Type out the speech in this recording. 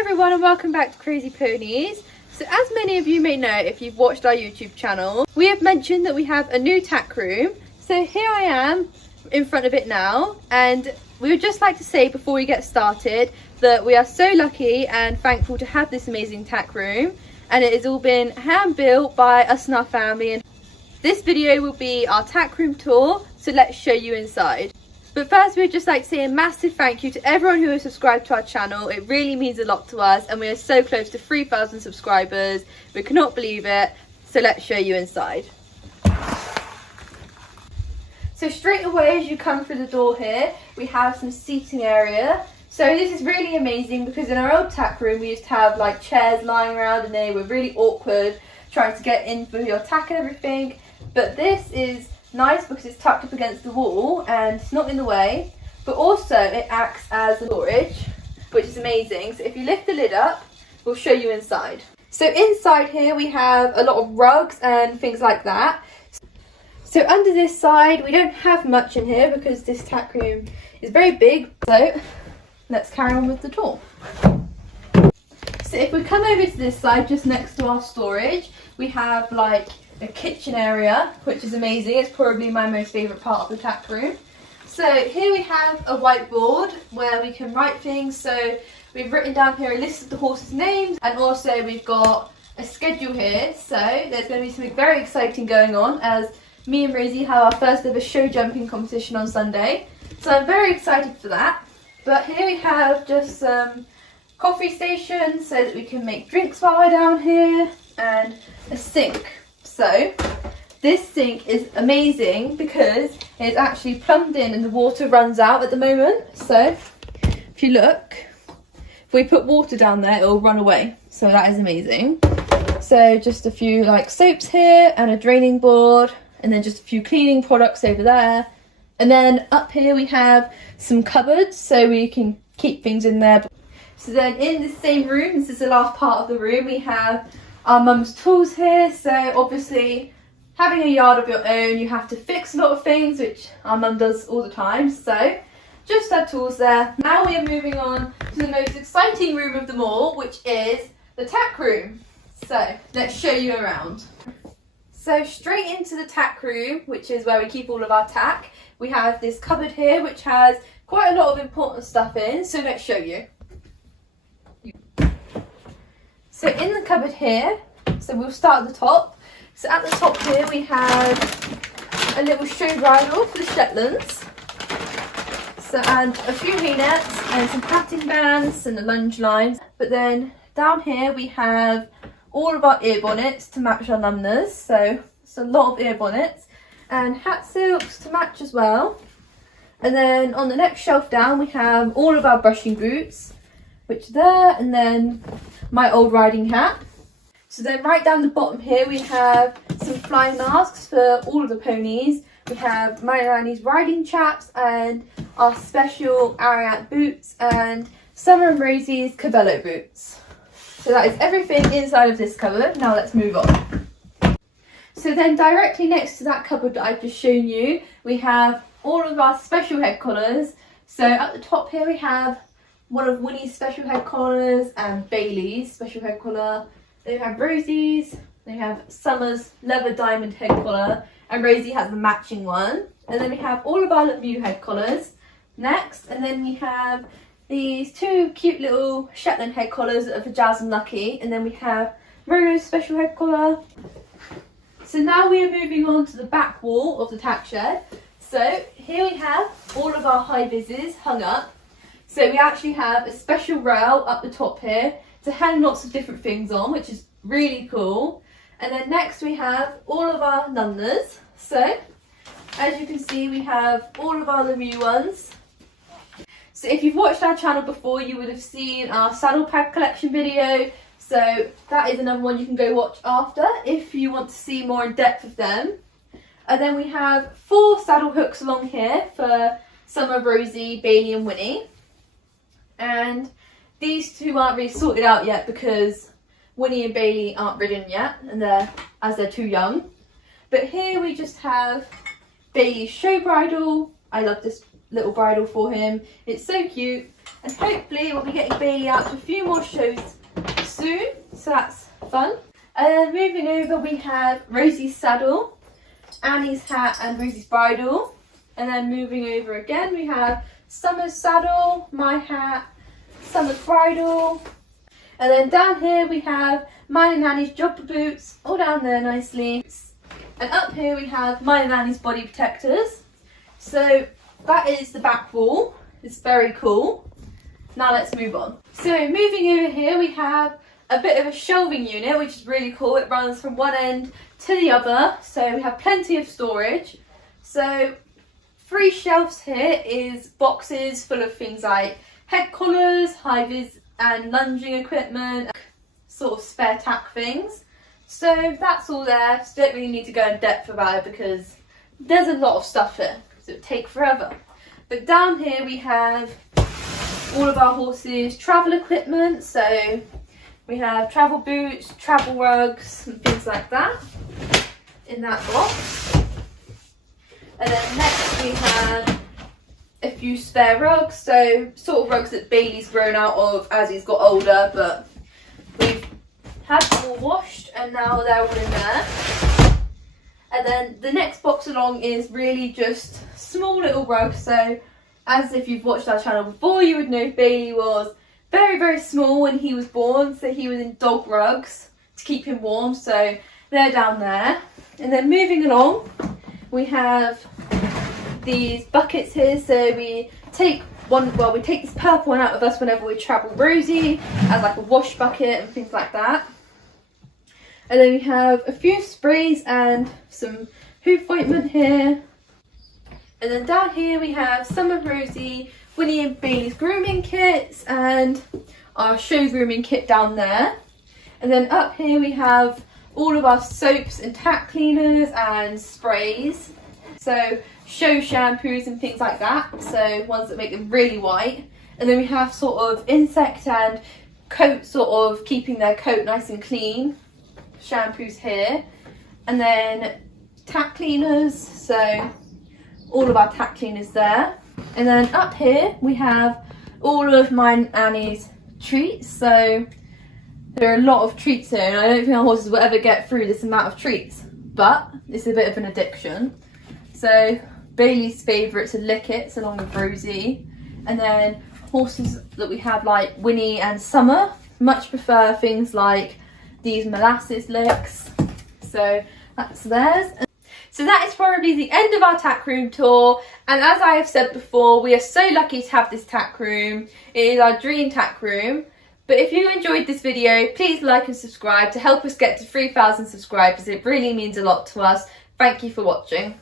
everyone and welcome back to Crazy Ponies. So as many of you may know if you've watched our YouTube channel, we have mentioned that we have a new tack room. So here I am in front of it now, and we would just like to say before we get started that we are so lucky and thankful to have this amazing tack room, and it has all been hand built by us and our family. And this video will be our tack room tour, so let's show you inside. But first, we'd just like to say a massive thank you to everyone who has subscribed to our channel. It really means a lot to us, and we are so close to 3,000 subscribers. We cannot believe it. So let's show you inside. So straight away as you come through the door here, we have some seating area. So this is really amazing because in our old tack room we used to have like chairs lying around and they were really awkward trying to get in for your tack and everything. But this is nice because it's tucked up against the wall and it's not in the way, but also it acts as storage, which is amazing. So if you lift the lid up, we'll show you inside. So inside here we have a lot of rugs and things like that. So under this side we don't have much in here because this tack room is very big. So let's carry on with the tour. So if we come over to this side, just next to our storage, we have like a kitchen area, which is amazing. It's probably my most favourite part of the tack room. So here we have a whiteboard where we can write things. So we've written down here a list of the horses' names, and also we've got a schedule here. So there's going to be something very exciting going on as me and Rosie have our first ever show jumping competition on Sunday. So I'm very excited for that. But here we have just some coffee stations so that we can make drinks while we're down here, and a sink. So this sink is amazing because it's actually plumbed in and the water runs out at the moment. So if you look, if we put water down there, it'll run away. So that is amazing. So just a few like soaps here and a draining board, and then just a few cleaning products over there. And then up here we have some cupboards so we can keep things in there. So then in the same room, this is the last part of the room, we have our mum's tools here. So obviously having a yard of your own, you have to fix a lot of things, which our mum does all the time. So just our tools there. Now we are moving on to the most exciting room of them all, which is the tack room. So let's show you around. So straight into the tack room, which is where we keep all of our tack, we have this cupboard here which has quite a lot of important stuff in. So let's show you. So in the cupboard here, so we'll start at the top. So at the top here we have a little show bridle for the Shetlands. So, and a few hay-nets and some patting bands and the lunge lines. But then down here we have all of our ear bonnets to match our numbers. So it's a lot of ear bonnets and hat silks to match as well. And then on the next shelf down we have all of our brushing boots, which are there, and then my old riding hat. So then right down the bottom here we have some flying masks for all of the ponies. We have Mariani's riding chaps and our special Ariat boots and Summer and Rosie's Cabello boots. So that is everything inside of this cupboard. Now let's move on. So then directly next to that cupboard that I've just shown you, we have all of our special head collars. So at the top here we have one of Winnie's special head collars and Bailey's special head collar. They have Rosie's, they have Summer's leather diamond head collar, and Rosie has the matching one. And then we have all of our Lemieux head collars next, and then we have these two cute little Shetland head collars that are for Jazz and Lucky, and then we have Rolo's special head collar. So now we are moving on to the back wall of the tack shed. So here we have all of our high vises hung up. So we actually have a special rail up the top here to hang lots of different things on, which is really cool. And then next we have all of our numbers. So as you can see, we have all of our Lemieux ones. So if you've watched our channel before, you would have seen our saddle pad collection video. So that is another one you can go watch after if you want to see more in depth of them. And then we have 4 saddle hooks along here for Summer, Rosie, Bailey and Winnie. And these two aren't really sorted out yet because Winnie and Bailey aren't ridden yet, and they're too young. But here we just have Bailey's show bridle. I love this little bridle for him. It's so cute. And hopefully we'll be getting Bailey out to a few more shows soon, so that's fun. Moving over, we have Rosie's saddle, Annie's hat and Rosie's bridle. And then moving over again, we have Summer's saddle, my hat, Summer's bridle. And then down here we have mine and Annie's jumper boots, all down there nicely. And up here we have mine and Annie's body protectors. So that is the back wall. It's very cool. Now let's move on. So moving over here, we have a bit of a shelving unit, which is really cool. It runs from one end to the other, so we have plenty of storage. So 3 shelves here is boxes full of things like head collars, high-vis and lunging equipment, sort of spare tack things. So that's all there. So don't really need to go in depth about it because there's a lot of stuff here, so it would take forever. But down here we have all of our horses' travel equipment. So we have travel boots, travel rugs and things like that in that box. And then next we have a few spare rugs, so sort of rugs that Bailey's grown out of as he's got older, but we've had them all washed and now they're all in there. And then the next box along is really just small little rugs. So as if you've watched our channel before, you would know Bailey was very, very small when he was born, so he was in dog rugs to keep him warm, so they're down there. And then moving along, we have these buckets here. So we take this purple one out with us whenever we travel Rosie as like a wash bucket and things like that. And then we have a few sprays and some hoof ointment here. And then down here we have some of Rosie, Winnie and Bailey's grooming kits and our show grooming kit down there. And then up here we have all of our soaps and tack cleaners and sprays. So show shampoos and things like that. So ones that make them really white. And then we have sort of insect and coat, sort of keeping their coat nice and clean. Shampoos here. And then tack cleaners. So all of our tack cleaners there. And then up here we have all of mine and Annie's treats. So there are a lot of treats here and I don't think our horses will ever get through this amount of treats, but it's a bit of an addiction. So Bailey's favourites are Lickets along with Rosie, and then horses that we have like Winnie and Summer much prefer things like these molasses licks, so that's theirs. So that is probably the end of our tack room tour, and as I have said before, we are so lucky to have this tack room. It is our dream tack room. But if you enjoyed this video, please like and subscribe to help us get to 3,000 subscribers. It really means a lot to us. Thank you for watching.